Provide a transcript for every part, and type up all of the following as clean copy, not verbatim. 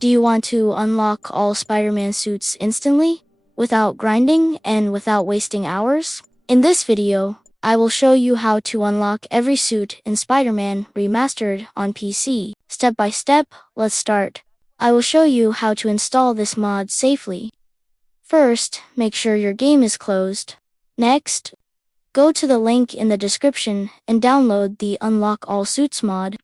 Do you want to unlock all Spider-Man suits instantly, without grinding and without wasting hours? In this video, I will show you how to unlock every suit in Spider-Man Remastered on PC. Step by step, let's start. I will show you how to install this mod safely. First, make sure your game is closed. Next, go to the link in the description and download the Unlock All Suits mod.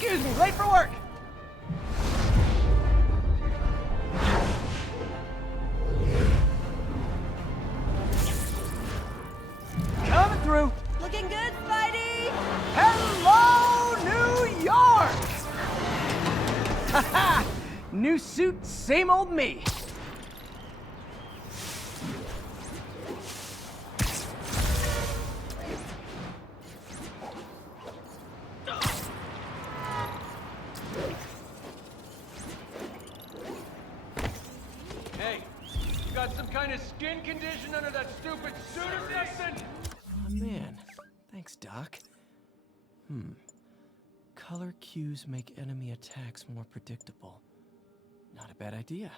Excuse me, late for work! Coming through! Looking good, Spidey! Hello, New York! Haha! New suit, same old me. Hey, you got some kind of skin condition under that stupid suit or something? Oh man, thanks, Doc. Color cues make enemy attacks more predictable. Not a bad idea.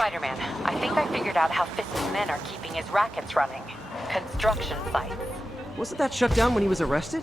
Spider-Man, I think I figured out how Fisk's men are keeping his rackets running. Construction sites. Wasn't that shut down when he was arrested?